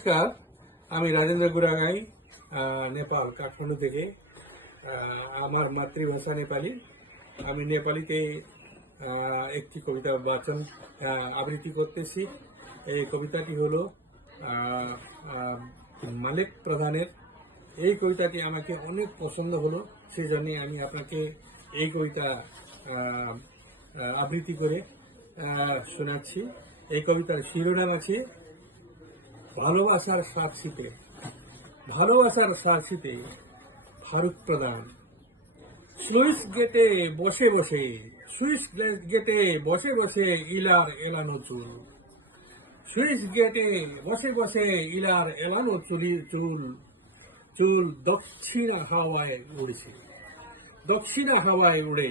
নমস্কার, আমি রাজেন্দ্র গুরাগাই, নেপাল, কাঠমান্ডু থেকে। আমার মাতৃভাষা নেপালি। আমি নেপালিতে একটি কবিতা বাচন আবৃত্তি করতেছি। এই কবিতাটি হলো মালিক প্রধানের। এই কবিতাটি আমাকে অনেক পছন্দ হলো, সেই জন্যে আমি আপনাকে এই কবিতা আবৃত্তি করে শোনাচ্ছি। এই কবিতার শিরোনাম আছে ভালোবাসার সাক্ষীতে। ভালোবাসার সাক্ষীতে ফারুক প্রধান। সুইস গেটে বসে বসে, সুইস গেটে বসে বসে ইলার এলানো চুল। সুইস গেটে বসে বসে ইলার এলানো চুল চুল দক্ষিণা হাওয়ায় উড়েছে। দক্ষিণা হাওয়ায় উড়ে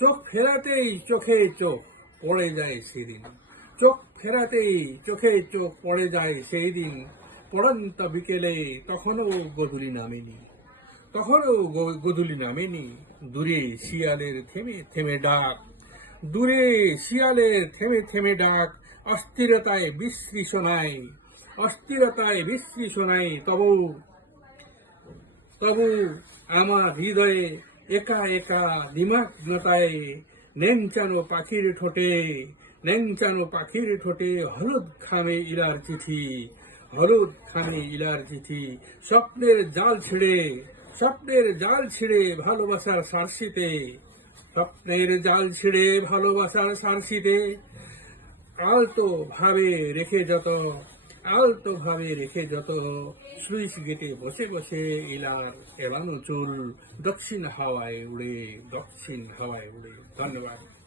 চোখ ফেরাতেই চোখে চোখ পড়ে যায় সেদিন। চোখ ফেরাতেই চোখে চোখ পড়ে যায় সেই দিন। পড়ন্ত বিকেলে তখনও গধূলি নামেনি। তখনও গধূলি নামেনি। দূরে শিয়ালের থেমে থেমে ডাক। দূরে শিয়ালের থেমে থেমে ডাক। অস্থিরতায় বিশ্রী শোনায়। অস্থিরতায় বিশ্রী শোনায়। তবু তবু আমার হৃদয়ে একা একা নিমগ্নতায় নেংচানো পাখির ঠোঁটে, নেংচানো পাখির ঠোঁটে হলুদ খামে ইলার চিঠি। হলুদ খামে ইলার চিঠি। স্বপ্নের জাল ছিঁড়ে, স্বপ্নের জাল ছিঁড়ে ভালোবাসার সার্সিতে। স্বপ্নের জাল ছিঁড়ে ভালোবাসার সার্সিতে আলতো ভাবে রেখে যত, আলতো ভাবে রেখে যত সুইচ গেটে বসে বসে ইলার এলানো চুল দক্ষিণ হাওয়ায় উড়ে, দক্ষিণ হাওয়ায় উড়ে। ধন্যবাদ।